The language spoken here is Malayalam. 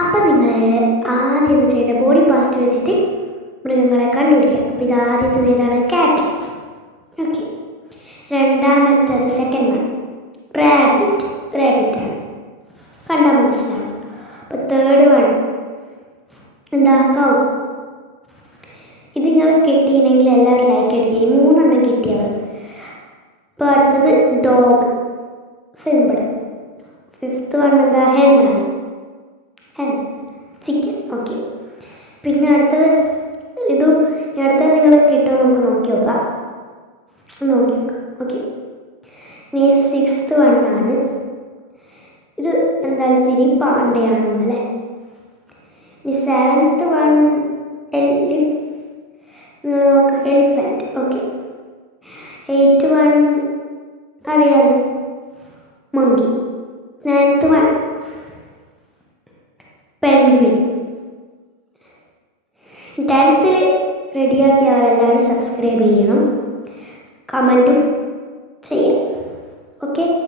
അപ്പോൾ നിങ്ങൾ ആദ്യം ഒന്ന് ചെയ്യേണ്ട ബോഡി പാസ്റ്റ് വെച്ചിട്ട് മൃഗങ്ങളെ കണ്ടുപിടിക്കുക. അപ്പോൾ ഇത് ആദ്യത്തേത് ഏതാണ്? കാറ്റ്. ഓക്കെ. രണ്ടാമത്തേത് സെക്കൻഡ് വൺ റാബിറ്റ്. റാബിറ്റാണ്, കണ്ടാൽ മനസ്സിലാവും. അപ്പോൾ തേർഡ് വൺ എന്താ? കൗ. ഇത് നിങ്ങൾ കിട്ടിയില്ലെങ്കിൽ എല്ലാവരും ലൈക്ക് അടിക്കുക. ഈ 3 എണ്ണം കിട്ടിയവർ. അപ്പോൾ അടുത്തത് ഡോഗ്, സിമ്പിൾ. ഫിഫ്ത്ത് വൺ എന്താ? ഹെന്നാണ്, ഹെൻ, ചിക്കൻ. ഓക്കെ. പിന്നെ അടുത്തത് അടുത്തത് നിങ്ങൾ കിട്ടുമോ നമുക്ക് നോക്കി നോക്കാം. ഓക്കെ. ഇനി 6th വണ്ണാണ്. ഇത് എന്തായാലും തിരി പാണ്ടയാണെന്നല്ലേ. ഇനി 7th വൺ നിങ്ങൾ നോക്ക്, എലിഫൻറ്റ്. ഓക്കെ. 8th വൺ അറിയാലോ, monkey. 9th one penguin. 10th റെഡിയാക്കിയവരെല്ലാവരും സബ്സ്ക്രൈബ് ചെയ്യണം, കമൻറ്റും ചെയ്യാം. ഓക്കെ.